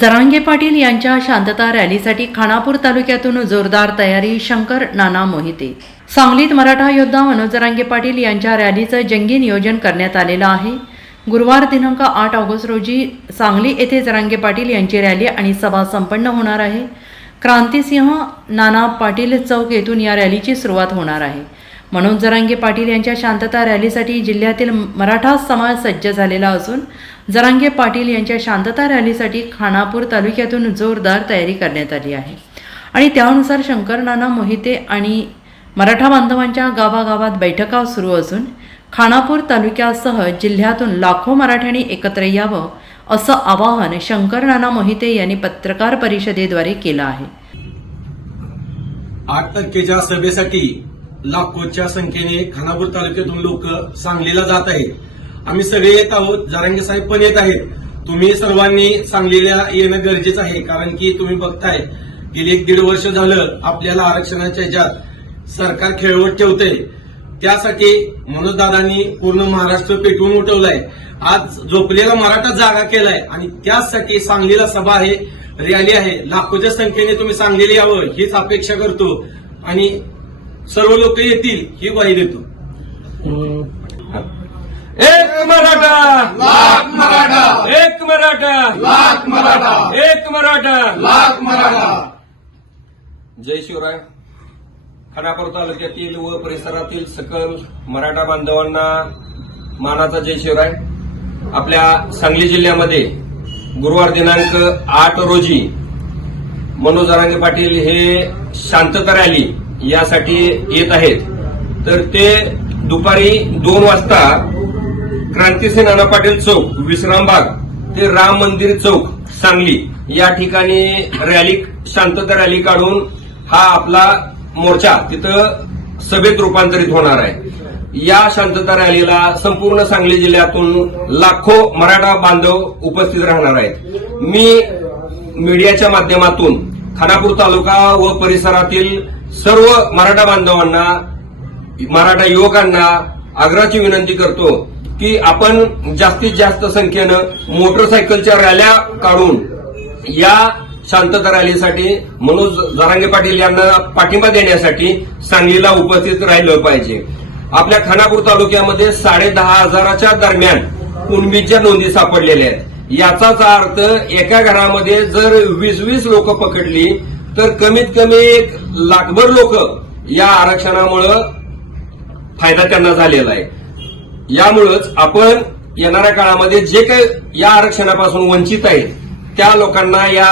जरांगे पाटील यांच्या शांतता रॅलीसाठी खानापूर तालुक्यातून जोरदार तयारी शंकर नाना मोहिते. सांगलीत मराठा योद्धा मनोज जरांगे पाटील यांच्या रॅलीचं जंगी नियोजन करण्यात आलेलं आहे. गुरुवार दिनांक आठ ऑगस्ट रोजी सांगली येथे जरांगे पाटील यांची रॅली आणि सभा संपन्न होणार आहे. क्रांतिसिंह नाना पाटील चौक येथून या रॅलीची सुरुवात होणार आहे. मनोज जरांगे पाटील यांच्या शांतता रॅलीसाठी जिल्ह्यातील मराठा समाज सज्ज झालेला असून जरांगे पाटील यांच्या शांतता रॅलीसाठी खानापूर तालुक्यातून जोरदार तयारी करण्यात आली आहे. आणि त्यानुसार शंकर नाना मोहिते आणि मराठा बांधवांच्या गावागावात बैठका सुरू असून खानापूर तालुक्यासह जिल्ह्यातून लाखो मराठ्यांनी एकत्र यावं असं आवाहन शंकर नाना मोहिते यांनी पत्रकार परिषदेद्वारे केलं आहे. आठ तारखेच्या सभेसाठी लाखोच्या संख्येने खानापूर तालुक्यातून लोक सांगलीला जात आहेत. आम्ही सगळे येत आहोत. जारंगे साहेब पण येत आहेत. तुम्ही सर्वांनी सांगलीला येणं गरजेचं आहे कारण की तुम्ही बघताय गेली एक दीड वर्ष झालं आपल्याला आरक्षणाच्या ह्याच्यात सरकार खेळवत ठेवतंय. त्यासाठी मनोजदादांनी पूर्ण महाराष्ट्र पेटवून उठवलाय. आज झोपलेला मराठा जागा केलाय आणि त्याचसाठी सांगलीला सभा आहे रॅली आहे. लाखोच्या संख्येने तुम्ही सांगलीला यावं हीच अपेक्षा करतो. आणि सर्व लोक येतील ही ग्वाही देतो. एक मराठा. लाख मराठा. एक मराठा. लाख मराठा. एक मराठा. लाख मराठा. जय शिवराय. खानापूर तालुक्यातील व परिसरातील सकल मराठा बांधवांना मानाचा जय शिवराय. आपल्या सांगली जिल्ह्यामध्ये गुरुवार दिनांक आठ रोजी मनोज जरांगे पाटील हे शांतता रॅली यासाठी येत आहेत. तर ते दुपारी दोन वाजता क्रांतीसिंह नाना पाटील चौक विश्रामबाग ते राम मंदिर चौक सांगली. या ठिकाणी रॅली शांतता रॅली काढून हा आपला मोर्चा तिथं सभेत रूपांतरित होणार आहे. या शांतता रॅलीला संपूर्ण सांगली जिल्ह्यातून लाखो मराठा बांधव उपस्थित राहणार आहेत. मी मीडियाच्या माध्यमातून खानापूर तालुका व परिसरातील सर्व मराठा बांधवांना मराठा युवकांना आग्रहाची विनंती करतो की आपण जास्तीत जास्त संख्येनं मोटरसायकलच्या रॅल्या काढून या शांतता रॅलीसाठी मनोज जरांगे पाटील यांना पाठिंबा देण्यासाठी सांगलीला उपस्थित राहिलं पाहिजे. आपल्या खानापूर तालुक्यामध्ये साडे दहा हजाराच्या दरम्यान कुणबीच्या नोंदी सापडलेल्या आहेत. याचाच अर्थ एका घरामध्ये जर वीस वीस लोक पकडली तर कमीत कमी एक लाखभर लोक या आरक्षणामुळं फायदा त्यांना झालेला आहे. यामुळंच आपण येणाऱ्या काळामध्ये जे काही या आरक्षणापासून वंचित आहेत त्या लोकांना या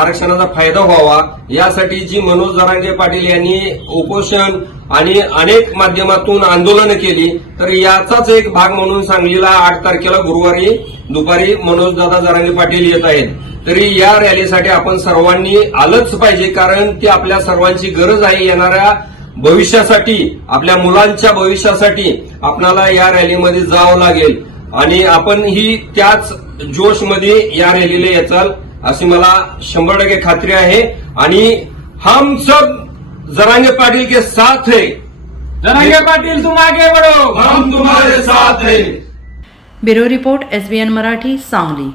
आरक्षणाचा फायदा व्हावा. यासाठी जी मनोज जरांगे पाटील यांनी उपोषण आणि अनेक माध्यमातून आंदोलनं केली तर याचाच एक भाग म्हणून सांगलीला आठ तारखेला गुरुवारी दुपारी मनोज दादा जरांगे पाटील येत आहेत. तरी या रॅलीसाठी आपण सर्वांनी आलंच पाहिजे कारण ती आपल्या सर्वांची गरज आहे येणाऱ्या भविष्यासाठी आपल्या मुलांच्या भविष्यासाठी आपणाला या रॅलीमध्ये जावं लागेल. आणि आपण ही त्याच जोशमध्ये या रॅलीला येचाल अशी मला शंभर टक्के खात्री आहे. आणि हम सब जरांगे पाटील के साथ है. जरांगे पाटील तुम आगे बढ़ो हम तुम्हारे साथ हैं. Bureau report SBN Marathi Sangli